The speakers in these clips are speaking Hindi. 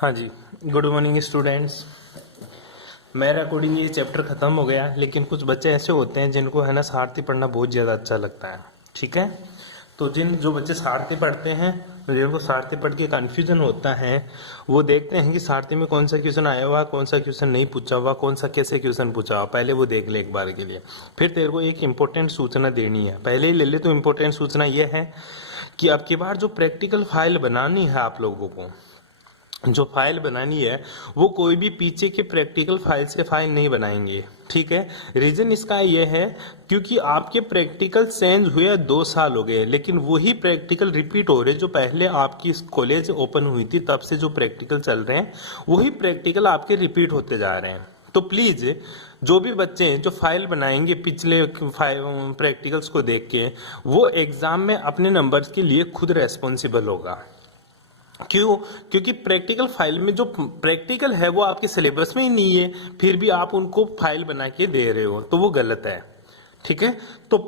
हाँ जी, गुड मॉर्निंग स्टूडेंट्स। मेरे अकॉर्डिंग ये चैप्टर ख़त्म हो गया, लेकिन कुछ बच्चे ऐसे होते हैं जिनको है ना सारथी पढ़ना बहुत ज़्यादा अच्छा लगता है। ठीक है, तो जो बच्चे सारथी पढ़ते हैं, जिनको सारथी पढ़ के कन्फ्यूजन होता है, वो देखते हैं कि सारथी में कौन सा क्वेश्चन आया हुआ, कौन सा क्वेश्चन नहीं पूछा हुआ, कौन सा कैसे क्वेश्चन पूछा हुआ, पहले वो देख ले एक बार के लिए। फिर तेरे को एक इम्पोर्टेंट सूचना देनी है, पहले ही ले ले। तो इम्पोर्टेंट सूचना ये है कि अब की बार जो प्रैक्टिकल फाइल बनानी है आप लोगों को, जो फाइल बनानी है वो कोई भी पीछे के प्रैक्टिकल फाइल से फाइल नहीं बनाएंगे। ठीक है, रीजन इसका ये है क्योंकि आपके प्रैक्टिकल चेंज हुए 2 साल हो गए, लेकिन वही प्रैक्टिकल रिपीट हो रहे। जो पहले आपकी कॉलेज ओपन हुई थी तब से जो प्रैक्टिकल चल रहे हैं वही प्रैक्टिकल आपके रिपीट होते जा रहे हैं। तो प्लीज जो भी बच्चे जो फाइल बनाएंगे पिछले प्रैक्टिकल्स को देख के, वो एग्जाम में अपने नंबर्स के लिए खुद रेस्पॉन्सिबल होगा। क्यों? क्योंकि प्रैक्टिकल फाइल में जो प्रैक्टिकल है वो आपके सिलेबस में ही नहीं है, फिर भी आप उनको फाइल बना के दे रहे हो, तो वो गलत है। ठीक है, तो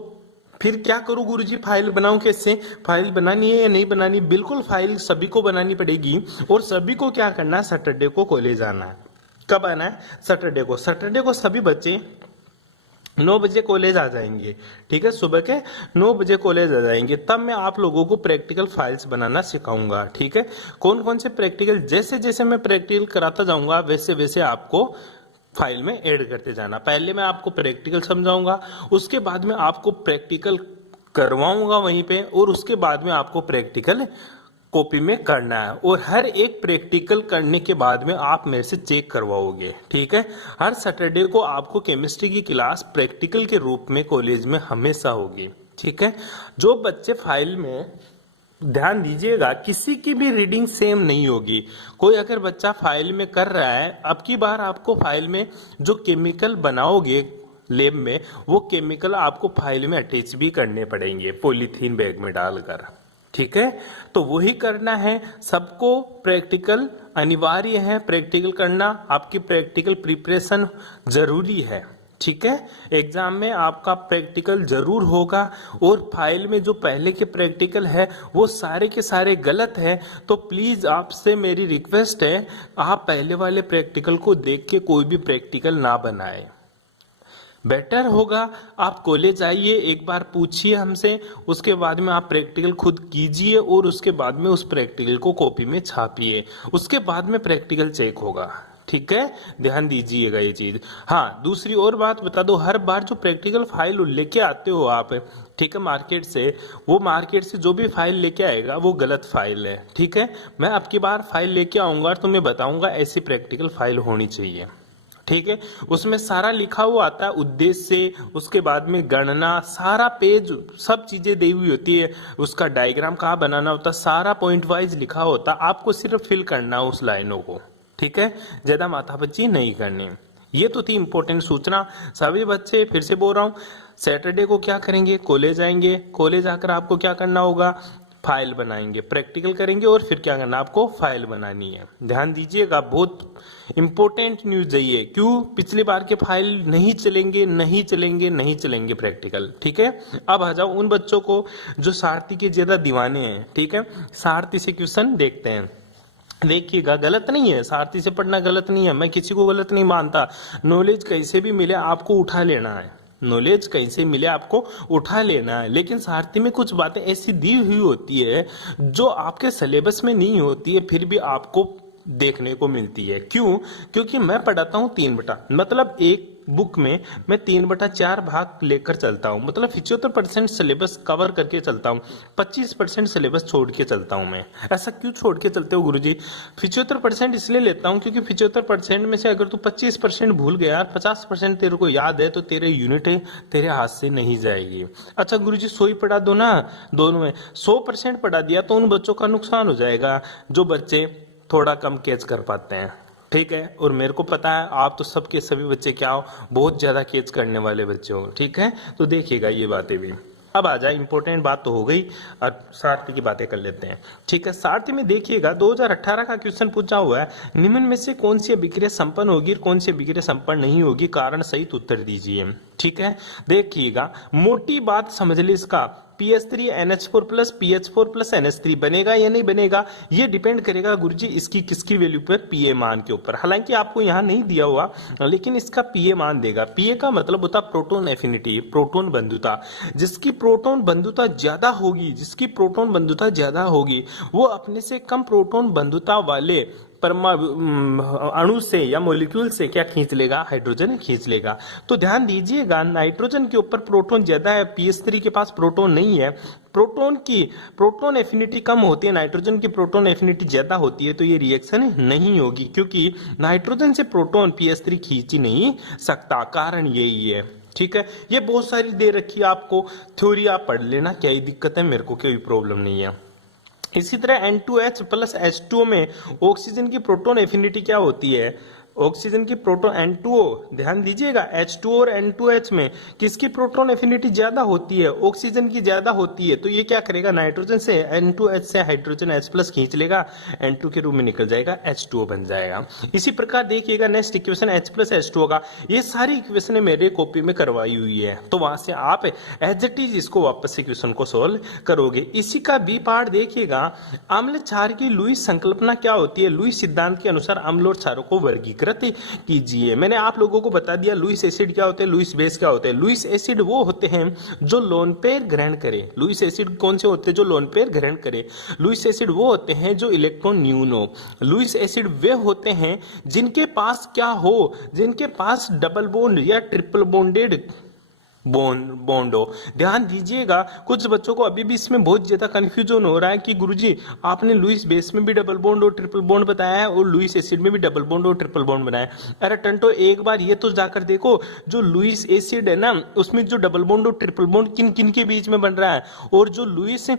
फिर क्या करूं गुरुजी, फाइल बनाऊं कैसे? फाइल बनानी है या नहीं बनानी? बिल्कुल फाइल सभी को बनानी पड़ेगी। और सभी को क्या करना है, सैटरडे को कॉलेज आना है। कब आना है? सैटरडे को। सैटरडे को सभी बच्चे 9 बजे कॉलेज आ जाएंगे। ठीक है, सुबह के 9 बजे कॉलेज आ जाएंगे, तब मैं आप लोगों को प्रैक्टिकल फाइल्स बनाना सिखाऊंगा। ठीक है, कौन कौन से प्रैक्टिकल, जैसे जैसे मैं प्रैक्टिकल कराता जाऊंगा वैसे वैसे आपको फाइल में ऐड करते जाना। पहले मैं आपको प्रैक्टिकल समझाऊंगा, उसके बाद में आपको प्रैक्टिकल करवाऊंगा वहीं पे, और उसके बाद में आपको प्रैक्टिकल कॉपी में करना है। और हर एक प्रैक्टिकल करने के बाद में आप मेरे से चेक करवाओगे। ठीक है, हर सैटरडे को आपको केमिस्ट्री की क्लास प्रैक्टिकल के रूप में कॉलेज में हमेशा होगी। ठीक है, जो बच्चे फाइल में, ध्यान दीजिएगा, किसी की भी रीडिंग सेम नहीं होगी। कोई अगर बच्चा फाइल में कर रहा है, अब की बार आपको फाइल में जो केमिकल बनाओगे लैब में, वो केमिकल आपको फाइल में अटैच भी करने पड़ेंगे पॉलीथीन बैग में डालकर। ठीक है, तो वही करना है सबको। प्रैक्टिकल अनिवार्य है, प्रैक्टिकल करना, आपकी प्रैक्टिकल प्रिपरेशन जरूरी है। ठीक है, एग्जाम में आपका प्रैक्टिकल जरूर होगा। और फाइल में जो पहले के प्रैक्टिकल है वो सारे के सारे गलत है, तो प्लीज आपसे मेरी रिक्वेस्ट है, आप पहले वाले प्रैक्टिकल को देख के कोई भी प्रैक्टिकल ना बनाए। बेटर होगा आप कॉलेज आइए, एक बार पूछिए हमसे, उसके बाद में आप प्रैक्टिकल खुद कीजिए, और उसके बाद में उस प्रैक्टिकल को कॉपी में छापिए, उसके बाद में प्रैक्टिकल चेक होगा। ठीक है, ध्यान दीजिएगा ये चीज। हाँ, दूसरी और बात बता दो, हर बार जो प्रैक्टिकल फाइल लेके आते हो आप, ठीक है, मार्केट से, वो मार्केट से जो भी फाइल लेके आएगा वो गलत फाइल है। ठीक है, मैं अब की बार फाइल लेके आऊंगा तो मैं बताऊंगा ऐसी प्रैक्टिकल फाइल होनी चाहिए। ठीक है, उसमें सारा लिखा हुआ आता है, उद्देश्य, उसके बाद में गणना, सारा पेज, सब चीजें दी हुई होती है, उसका डायग्राम कहाँ बनाना होता है, सारा पॉइंट वाइज लिखा होता है, आपको सिर्फ फिल करना है उस लाइनों को। ठीक है, ज्यादा माथापच्ची नहीं करनी। ये तो थी इंपॉर्टेंट सूचना। सभी बच्चे, फिर से बोल रहा हूँ, सैटरडे को क्या करेंगे, कॉलेज आएंगे, कॉलेज आकर आपको क्या करना होगा, फाइल बनाएंगे, प्रैक्टिकल करेंगे, और फिर क्या करना, आपको फाइल बनानी है। ध्यान दीजिएगा, बहुत इंपॉर्टेंट न्यूज है ये। क्यों? पिछली बार के फाइल नहीं चलेंगे, नहीं चलेंगे, नहीं चलेंगे प्रैक्टिकल। ठीक है, अब आ जाओ उन बच्चों को जो सारथी के ज्यादा दीवाने हैं। ठीक है, सारथी से क्वेश्चन देखते हैं। देखिएगा, गलत नहीं है, सारथी से पढ़ना गलत नहीं है, मैं किसी को गलत नहीं मानता। नॉलेज कैसे भी मिले आपको उठा लेना है, नॉलेज कैसे मिले आपको उठा लेना है। लेकिन सारथी में कुछ बातें ऐसी दी हुई होती है जो आपके सिलेबस में नहीं होती है, फिर भी आपको देखने को मिलती है। क्यों? क्योंकि मैं पढ़ाता हूँ 3 बटा, मतलब एक बुक में मैं 3/4 भाग लेकर चलता हूँ, मतलब 75% सिलेबस कवर करके चलता हूँ, 25% सिलेबस छोड़ के चलता हूँ मैं। ऐसा क्यों छोड़ के चलते हो गुरुजी? 75% इसलिए लेता हूँ क्योंकि 75% में से अगर तू 25% भूल गया, 50% तेरे को याद है, तो तेरे यूनिट तेरे हाथ से नहीं जाएगी। अच्छा गुरुजी 100 ही पढ़ा दो ना, दोनों में 100% पढ़ा दिया तो उन बच्चों का नुकसान हो जाएगा जो बच्चे थोड़ा कम कैच कर पाते हैं। ठीक है, और मेरे को पता है आप तो सबके सभी बच्चे क्या हो, बहुत ज्यादा कैच करने वाले बच्चे हो। ठीक है, तो देखिएगा ये बातें भी। अब आ जाए, इंपॉर्टेंट बात तो हो गई, और सारथी की बातें कर लेते हैं। ठीक है, सारथी में देखिएगा 2018 का क्वेश्चन पूछा हुआ है, निम्न में से कौन सी अभिक्रिया संपन्न होगी और कौन सी अभिक्रिया संपन्न नहीं होगी, कारण सहित उत्तर दीजिए। ठीक है, देखिएगा, मोटी बात समझ ली इसका, PH3NH4 plus PH4 plus NH3 बनेगा या नहीं बनेगा, ये डिपेंड करेगा गुरुजी इसकी किसकी वैल्यू पर, PA मान के ऊपर। हालांकि आपको यहाँ नहीं दिया हुआ, लेकिन इसका PA मान देगा। PA का मतलब होता प्रोटोन एफिनिटी, प्रोटोन बंधुता। जिसकी प्रोटोन बंधुता ज्यादा होगी, जिसकी प्रोटोन बंधुता ज्यादा होगी, वो अपने से कम प्रोटोन बंधुता वाले अणु से या मॉलिक्यूल से क्या खींच लेगा, हाइड्रोजन खींच लेगा। तो ध्यान दीजिएगा, नाइट्रोजन के ऊपर प्रोटोन ज्यादा है, पीएच3 के पास प्रोटोन नहीं है, प्रोटोन एफिनिटी कम होती है, नाइट्रोजन की प्रोटोन एफिनिटी ज्यादा होती है, तो ये रिएक्शन नहीं होगी, क्योंकि नाइट्रोजन से प्रोटोन पीएच3 खींच ही नहीं सकता। कारण यही है। ठीक है, ये बहुत सारी दे रखी है आपको, थ्योरी आप पढ़ लेना, क्या ही दिक्कत है, मेरे को कोई प्रॉब्लम नहीं है। इसी तरह N2H प्लस H2O में ऑक्सीजन की प्रोटोन एफिनिटी क्या होती है, ऑक्सीजन की प्रोटोन N2O, ध्यान दीजिएगा H2O और N2H में किसकी प्रोटोन एफिनिटी ज्यादा होती है, ऑक्सीजन की ज्यादा होती है। तो ये क्या करेगा, नाइट्रोजन से N2H से हाइड्रोजन H प्लस खींच लेगा, N2 के रूप में निकल जाएगा, H2O बन जाएगा। इसी प्रकार देखिएगा next equation H plus H2O का, ये सारी इक्वेशन मेरे कॉपी में करवाई हुई है, तो वहां से आप एज इट इज इसको वापस इक्वेशन को सोल्व करोगे। इसी का बी पार्ट देखिएगा, अम्ल क्षार की लुईस संकल्पना क्या होती है, लुईस सिद्धांत के अनुसार अम्ल और क्षारों को वर्गीकृत कीजिए। मैंने आप लोगों को बता दिया लुईस एसिड क्या होते हैं, लुईस बेस क्या होते हैं। लुईस एसिड वो होते हैं जो लोन पेयर ग्रहण करे। लुईस एसिड कौन से होते हैं, जो लोन पेयर ग्रहण करे। लुईस एसिड वो होते हैं जो इलेक्ट्रॉन न्यून हो। लुईस एसिड वे होते हैं जिनके पास क्या हो, जिनके पास डबल बॉन्ड या ट्रिपल बॉन्डेड बॉन्ड हो। ध्यान दीजिएगा, कुछ बच्चों को अभी भी इसमें बहुत ज्यादा कंफ्यूजन हो रहा है कि गुरुजी आपने लुईस बेस में भी डबल बॉन्ड और ट्रिपल बॉन्ड बताया है और लुईस एसिड में भी डबल बॉन्ड और ट्रिपल बॉन्ड बनाया है। अरे टंटो, एक बार ये तो जाकर देखो, जो लुईस एसिड है ना, उसमें जो डबल बॉन्ड और ट्रिपल बॉन्ड किन किन के बीच में बन रहा है, और जो लुईस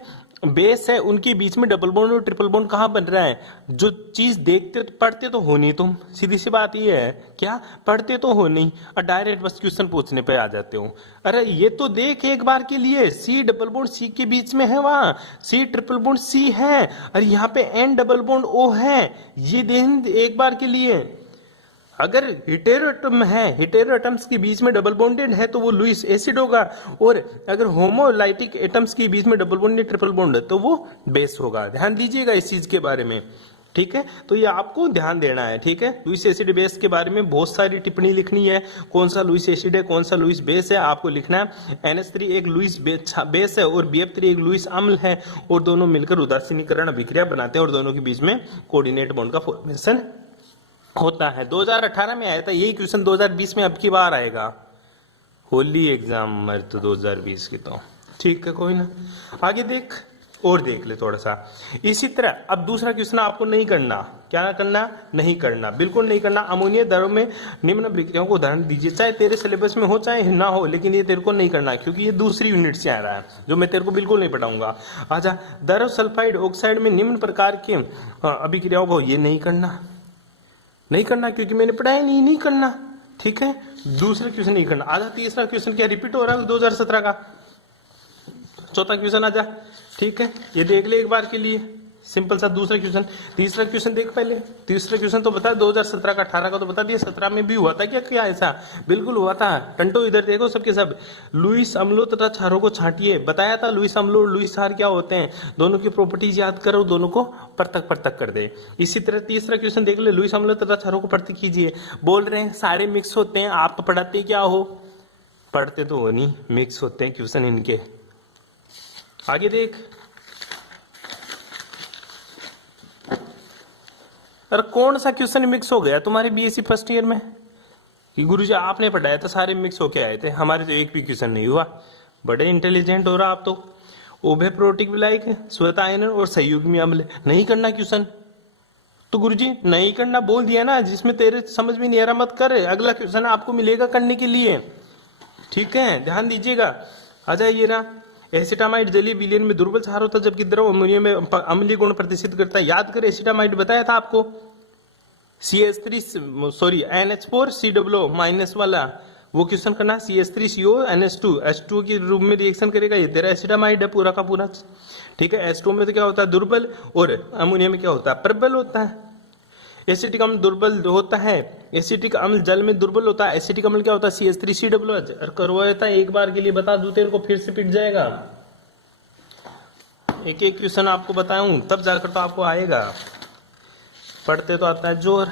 बेस है उनके बीच में डबल बॉन्ड और ट्रिपल बॉन्ड कहाँ बन रहा है। जो चीज देखते पढ़ते तो हो नहीं तुम, सीधी सी बात ये है, क्या पढ़ते तो हो नहीं और डायरेक्ट बस क्वेश्चन पूछने पे आ जाते हो। अरे ये तो देख एक बार के लिए, सी डबल बॉन्ड सी के बीच में है, वहां सी ट्रिपल बॉन्ड सी है, और यहाँ पे एन डबल बॉन्ड ओ है, ये देख एक बार के लिए। अगर हिटेरो एटम है, हिटेरो एटम्स के बीच में डबल बॉन्डेड है तो वो लुईस एसिड होगा, और अगर होमोलाइटिक एटम्स के बीच में डबल बॉन्डेड ट्रिपल बॉन्ड है तो वो बेस होगा। ध्यान दीजिएगा इस चीज के बारे में, ठीक है। तो ये आपको ध्यान देना है, ठीक है। लुईस एसिड बेस के बारे में बहुत सारी टिप्पणी लिखनी है, कौन सा लुईस एसिड है, कौन सा लुईस बेस है, आपको लिखना है। NH3 एक लुईस बेस है और BF3 एक लुईस अम्ल है, और दोनों मिलकर उदासीनीकरण अभिक्रिया बनाते हैं और दोनों के बीच में कोऑर्डिनेट बॉन्ड का फॉर्मेशन होता है। 2018 में आया था यही क्वेश्चन, 2020 में अब की बार आएगा, होली एग्जाम मर तो 2020 की, तो ठीक है कोई ना। आगे देख और देख ले थोड़ा सा। इसी तरह अब दूसरा क्वेश्चन आपको नहीं करना, क्या करना, नहीं करना, बिल्कुल नहीं करना। अमोनिया द्रव में निम्न अभिक्रियाओं को उदाहरण दीजिए, चाहे तेरे सिलेबस में हो चाहे ना हो, लेकिन ये तेरे को नहीं करना क्योंकि ये दूसरी यूनिट से आ रहा है, जो मैं तेरे को बिल्कुल नहीं पढ़ाऊंगा। आजा, द्रव सल्फाइड ऑक्साइड में निम्न प्रकार के अभिक्रियाओं को, ये नहीं करना, नहीं करना क्योंकि मैंने पढ़ाया नहीं करना, ठीक है। दूसरा क्वेश्चन नहीं करना। आजा, तीसरा क्वेश्चन क्या रिपीट हो रहा है 2017 का, चौथा क्वेश्चन आजा, ठीक है। ये देख ले एक बार के लिए, सिंपल सा दूसरा क्वेश्चन। तीसरा क्वेश्चन देख पहले, तीसरा क्वेश्चन तो बता, 2017 का, 18 का तो बता दिया, 17 में भी हुआ था क्या, क्या ऐसा, बिल्कुल हुआ था। टंटो इधर देखो सबके सब, लुईस अम्लों तथा क्षारों को छांटिए, बताया था लुईस अम्ल और लुईस क्षार क्या होते हैं, दोनों की प्रॉपर्टीज याद करो, दोनों को पृथक कर दे। इसी तरह तीसरा क्वेश्चन देख ले, लुईस अम्लों तथा क्षारों को पृथक कीजिए। बोल रहे हैं सारे मिक्स होते हैं, आप पढ़ाते क्या हो, पढ़ते तो हो नहीं, मिक्स होते हैं क्वेश्चन इनके। आगे देख, अरे कौन सा क्वेश्चन मिक्स हो गया तुम्हारे बीएससी फर्स्ट ईयर में, कि गुरुजी आपने पढ़ाया था सारे मिक्स होके आए थे, हमारे तो एक भी क्वेश्चन नहीं हुआ। बड़े इंटेलिजेंट हो रहा आप तो। उभय प्रोटिक विलायक, श्वेत आयन और संयुग्मी अम्ल, नहीं करना क्वेश्चन, तो गुरुजी नहीं करना बोल दिया ना, जिसमें तेरे समझ में नहीं आ रहा मत कर, अगला क्वेश्चन आपको मिलेगा करने के लिए, ठीक है। ध्यान दीजिएगा। आ जाइए ना, एसिटामाइड जलीय विलयन में दुर्बल क्षार होता है जबकि द्रव अमोनिया में अम्लीय गुण प्रदर्शित करता है। याद कर, एसिटामाइड बताया था आपको, NH4 COO माइनस वाला, वो क्वेश्चन करना, CH3CO NH2 H2 के रूप में रिएक्शन करेगा, ये तेरा एसिटामाइड है पूरा का पूरा, ठीक है। H2 में तो क्या होता है, दुर्बल, और अमोनिया में क्या होता है, प्रबल होता है। एसिटिक अम्ल दुर्बल होता है, एसिटिक अम्ल जल में दुर्बल होता है। एसिटिक अम्ल क्या होता है, CH3COOH। करवाया था एक बार के लिए, बता दूं तेरे को, फिर से पिट जाएगा। एक एक क्वेश्चन आपको बताऊं तब जाकर तो आपको आएगा, पढ़ते तो आता है जोर।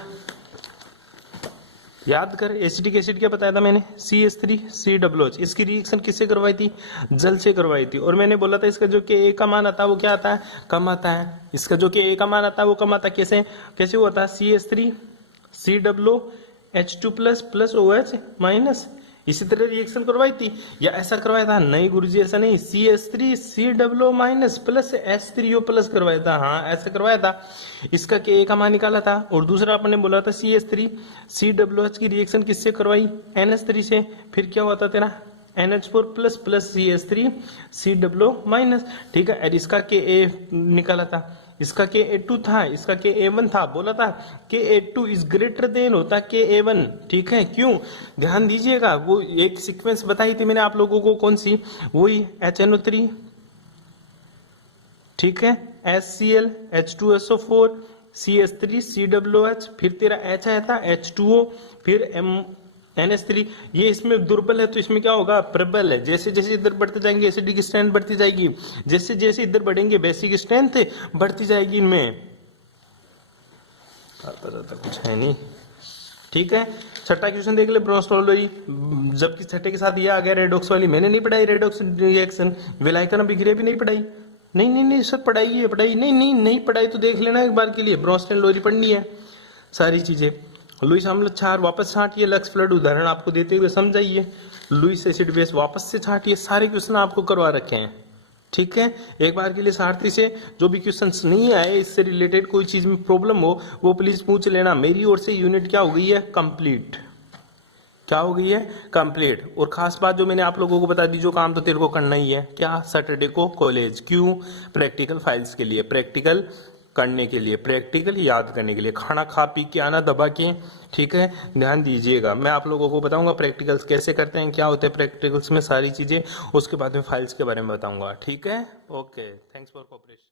याद कर, एसिटिक एसिड क्या बताया था मैंने, CH3COOH। इसकी रिएक्शन किससे करवाई थी, जल से करवाई थी। और मैंने बोला था इसका जो के का मान आता है वो क्या आता है, कम आता है। इसका जो के का मान आता है वो कम आता है। कैसे कैसे होता है, CH3COOH प्लस OH माइनस। इसी तरह रिएक्शन करवाई थी या ऐसा करवाया था, नहीं गुरुजी ऐसा नहीं, CH3COO minus plus H3O plus करवाया था। हाँ ऐसा करवाया था। इसका के का मान निकाला था। और दूसरा अपने बोला था CH3COOH की रिएक्शन किससे करवाई, NH3 से। फिर क्या हुआ था तेरा, NH4 plus plus CH3COO minus. ठीक है, और इसका के निकाला था। इसका Ka2 था, इसका Ka1 था। बोला था Ka2 इज ग्रेटर देन होता Ka1। ठीक है, क्यों, ध्यान दीजिएगा। वो एक सीक्वेंस बताई थी मैंने आप लोगों को, कौन सी, वही HNO3, ठीक है, HCl H2SO4 CH3COOH, फिर तेरा H आया था H2O, फिर NH3। ये इसमें दुर्बल है तो इसमें क्या होगा, प्रबल है। जैसे जैसे इधर बढ़ते जाएंगे एसिडिक स्ट्रेंथ बढ़ती जाएगी, जैसे जैसे इधर बढ़ेंगे बेसिक स्ट्रेंथ बढ़ती जाएगी इनमें। आता कुछ है नहीं। ठीक है, छठा क्वेश्चन देख ले, ब्रोंस्टोलॉजी। जबकि छठे के साथ ये आ गया रेडॉक्स वाली, मैंने नहीं पढ़ाई रेडॉक्स रिएक्शन। विलायकन अभिक्रिया भी नहीं पढ़ाई। नहीं नहीं नहीं सर पढ़ाई है, पढ़ाई नहीं नहीं नहीं पढ़ाई तो देख लेना एक बार के लिए। ब्रोंस्टोलॉजी पढ़नी है सारी चीजें। लुईस अम्ल क्षार वापस छांटिए, लक्स फ्लड उदाहरण आपको देते हुए समझाइए। लुईस एसिड बेस वापस से छांटिए, सारे क्वेश्चन आपको करवा रखे हैं। ठीक है, एक बार के लिए सारथी से जो भी क्वेश्चंस नहीं आए, इससे रिलेटेड कोई चीज में प्रॉब्लम हो वो प्लीज पूछ लेना। मेरी ओर से यूनिट क्या हो गई है, कंप्लीट। क्या हो गई है, कंप्लीट। और खास बात जो मैंने आप लोगों को बता दी, जो काम तो तेरे को करना ही है, क्या, सैटरडे को कॉलेज। क्यों, प्रैक्टिकल फाइल्स के लिए, प्रैक्टिकल करने के लिए, प्रैक्टिकल याद करने के लिए। खाना खा पी के आना दबा के। ठीक है, ध्यान दीजिएगा। मैं आप लोगों को बताऊंगा प्रैक्टिकल्स कैसे करते हैं, क्या होते हैं प्रैक्टिकल्स में, सारी चीजें। उसके बाद में फाइल्स के बारे में बताऊंगा। ठीक है, ओके, थैंक्स फॉर कोऑपरेशन।